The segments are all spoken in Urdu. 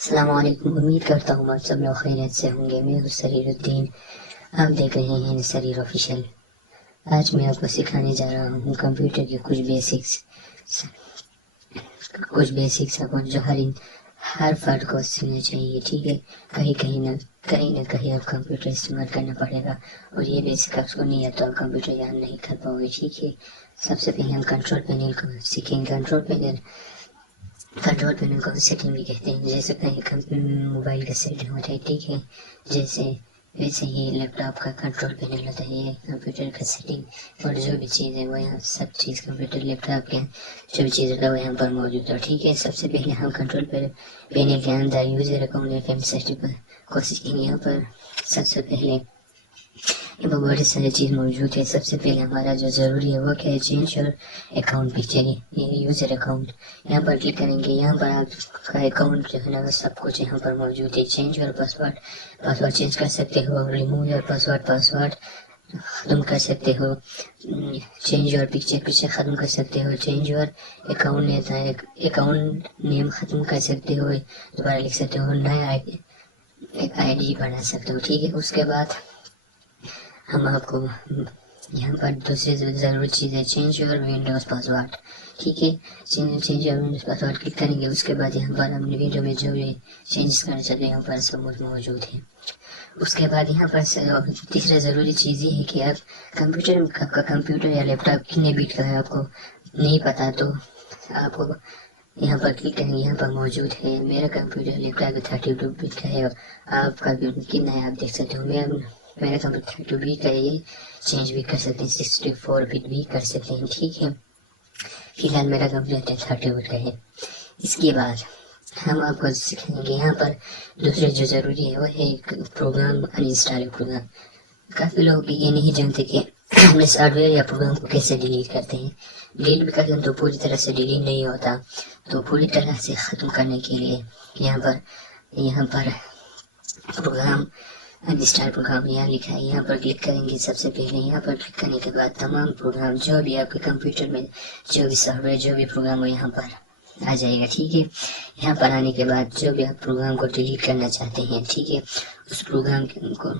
السلام علیکم، امید کرتا ہوں آپ سب لوگ خیریت سے ہوں گے۔ میں ہوں سریر الدین، آپ دیکھ رہے ہیں ہندسریر آفیشیل۔ آج میں آپ کو سکھانے جا رہا ہوں کمپیوٹر کے کچھ بیسکس جو ہر فرد کو سیکھنا چاہیے، ٹھیک ہے۔ کہیں نہ کہیں آپ کمپیوٹر استعمال کرنا پڑے گا، اور یہ بیسک آپ کو نہیں ہے تو آپ کمپیوٹر یاد نہیں کر پاؤ گے، ٹھیک ہے۔ سب سے پہلے ہم کنٹرول پینل کو سیکھیں گے۔ کنٹرول پینل کو سیٹنگ بھی کہتے ہیں، جیسے کہیں موبائل کا سیٹنگ ہوتا ہے، ٹھیک ہے، ویسے ہی لیپ ٹاپ کا کنٹرول پینل ہوتا ہے، یہ کمپیوٹر کا سیٹنگ اور جو بھی چیز ہے وہ یہاں سب چیز کمپیوٹر لیپ ٹاپ کے جو بھی چیز ہوتا ہے وہ یہاں پر موجود ہے، ٹھیک ہے۔ سب سے پہلے ہم کنٹرول پینل کے اندر یوزر اکاؤنٹ یا فیملی سسٹم کو سیکھیں گے۔ یہاں پر سب سے پہلے بہت ساری چیز موجود ہے۔ سب سے پہلے ہمارا جو ضروری ہے وہ کیا ہے، چینج اور اکاؤنٹ پکچر، یہ یوزر اکاؤنٹ، یہاں پر کلک کریں گے۔ یہاں پر آپ کا اکاؤنٹ جو ہے نا وہ سب کچھ یہاں پر موجود ہے۔ چینج اور پاسورڈ چینج کر سکتے ہو، ریموو اور پاسورڈ ختم کر سکتے ہو، چینج اور پکچر ختم کر سکتے ہو، چینج اور اکاؤنٹ نیم ختم کر سکتے ہو، دوبارہ لکھ سکتے ہو، نیا ایک آئی ڈی بنا سکتے ہو، ٹھیک ہے۔ اس کے بعد ہم آپ کو یہاں پر دوسری ضروری چیز ہے چینج اور ونڈوز پاسورڈ، ٹھیک ہے۔ چینج اور ونڈوز پاسورڈ کلک کریں گے۔ اس کے بعد یہاں پر اپنے ویڈیو میں جو بھی چینجز کرنا چاہتے ہیں یہاں پر سب موجود ہے۔ اس کے بعد یہاں پر تیسرا ضروری چیز یہ ہے کہ آپ کمپیوٹر یا لیپ ٹاپ کتنے بیٹ کا ہے آپ کو نہیں پتا، تو آپ کو یہاں پر کلک کریں گے۔ یہاں پر موجود ہے میرا کمپیوٹر لیپ ٹاپ 32 بیٹ کا ہے، آپ کا کتنا ہے آپ دیکھ سکتے ہو۔ میرا کمپیوٹر 32 بیٹ کا ہے، یہ چینج بھی کر سکتے ہیں، 64 بیٹ بھی کر سکتے ہیں، ٹھیک ہے۔ فی الحال میرا کمپیوٹر 30 بیٹ کا ہے۔ اس کے بعد ہم آپ کو سکھائیں گے یہاں پر دوسرے جو ضروری ہے وہ ہے پروگرام انسٹال پروگرام۔ کافی لوگ یہ نہیں جانتے کہ ہم سافٹ ویئر یا پروگرام کو کیسے ڈیلیٹ کرتے ہیں۔ ڈیلیٹ بھی کرتے ہیں تو پوری طرح سے ڈیلیٹ نہیں ہوتا، تو پوری طرح سے ختم کرنے کے لیے یہاں پر پروگرام انسٹال پروگرام یہاں لکھا ہے، یہاں پر کلک کریں گے۔ سب سے پہلے یہاں پر کلک کرنے کے بعد تمام پروگرام جو بھی آپ کے کمپیوٹر میں جو بھی سافٹ ویئر جو بھی پروگرام ہو یہاں پر آ جائے گا، ٹھیک ہے۔ یہاں پر آنے کے بعد جو بھی آپ پروگرام کو ڈیلیٹ کرنا چاہتے ہیں، ٹھیک ہے، اس پروگرام کو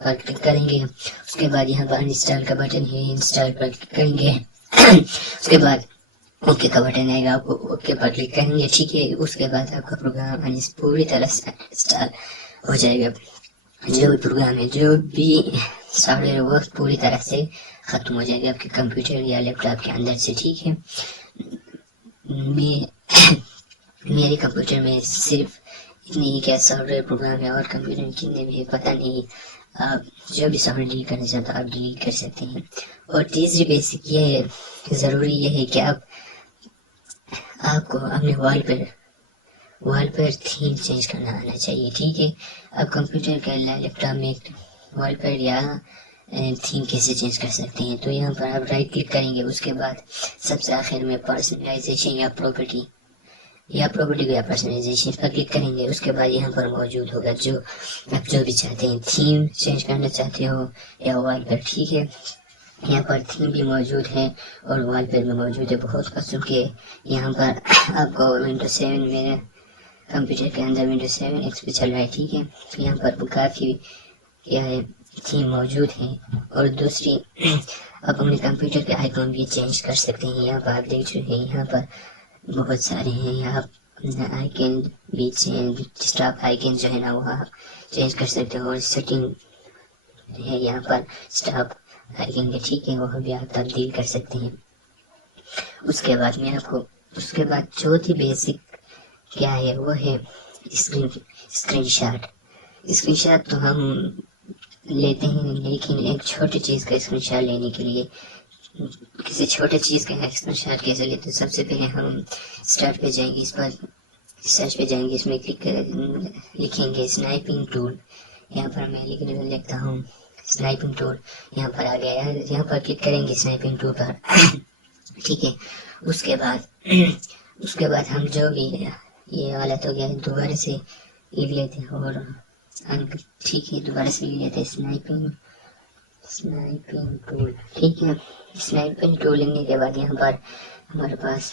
پر کلک کریں گے۔ اس کے بعد یہاں پر انسٹال کا بٹن ہے، انسٹال پر کلک کریں گے۔ اس کے بعد اوکے کا بٹن آئے گا، آپ کو اوکے پر کلک کریں گے، ٹھیک ہے۔ اس کے بعد آپ کا پروگرام پوری طرح سے انسٹال ہو جائے گا۔ جو بھی پروگرام ہے جو بھی سافٹ ویئر وہ پوری طرح سے ختم ہو جائے گا آپ کے کمپیوٹر یا لیپ ٹاپ کے اندر سے، ٹھیک ہے۔ میرے کمپیوٹر میں صرف اتنی ہی کیا سافٹ ویئر پروگرام ہے، اور کمپیوٹر میں کتنے بھی پتہ نہیں، آپ جو بھی سافٹ ویئر ڈیلیٹ کرنا چاہتے ہیں آپ ڈیلیٹ کر سکتے ہیں۔ اور تیسری بیسک یہ ہے، ضروری یہ ہے کہ آپ کو اپنے وال پر تھیم چینج کرنا آنا چاہیے، ٹھیک ہے۔ آپ کمپیوٹر کا لیپ ٹاپ میں وال پر یا تھیم کیسے چینج کر سکتے ہیں، تو یہاں پر آپ رائٹ کلک کریں گے۔ اس کے بعد سب سے آخر میں پرسنلائزیشن یا پراپرٹی پرسنلائزیشن پر کلک کریں گے۔ اس کے بعد یہاں پر موجود ہوگا جو آپ جو بھی چاہتے ہیں، تھیم چینج کرنا چاہتے ہو یا وال پر، ٹھیک ہے۔ یہاں پر تھیم بھی موجود ہے اور وال پر بھی موجود ہے، بہت قسم کے۔ یہاں پر آپ کو ونڈوز 7 میرے کمپیوٹر کے اندر ونڈوز 7 ایکس پہ چل رہا ہے، ٹھیک ہے۔ یہاں پر کافی تھیم موجود ہیں، اور دوسری آپ اپنے کمپیوٹر کے آئیکن بھی چینج کر سکتے ہیں۔ یہاں پر آپ دیکھ چکے ہیں، یہاں پر بہت سارے ہیں، یہاں آئیکن بھی اسٹاپ آئیکن جو ہے نا وہ آپ چینج کر سکتے ہو، اور سیٹنگ ہے یہاں پر اسٹاپ آئیکن کے، ٹھیک ہے، وہ بھی آپ تبدیل کر سکتے ہیں۔ اس کے بعد چوتھی بیسک کیا ہے وہ ہے اسکرین شاٹ تو ہم لیتے ہیں، لیکن ایک چھوٹی چیز کا اسکرین شاٹ لینے کے لیے کسی چھوٹے چیز کا اسکرین شاٹ کیسے لیتے ہیں، سب سے پہلے ہم سرچ پہ جائیں گے، اس میں لکھیں گے سنائپنگ ٹول۔ یہاں پر میں لکھتا ہوں سنائپنگ ٹول، یہاں پر آ گیا، یہاں پر کلک کریں گے سنائپنگ ٹول پر، ٹھیک ہے۔ اس کے بعد ہم جو بھی یہ والا تو گیا، دوبارہ سے لکھ لیتے ہیں، اور ٹھیک ہے دوبارہ سے لکھ لیتے ہیں سنائپنگ ٹول، ٹھیک ہے۔ سنائپنگ ٹول لینے کے بعد یہاں پر ہمارے پاس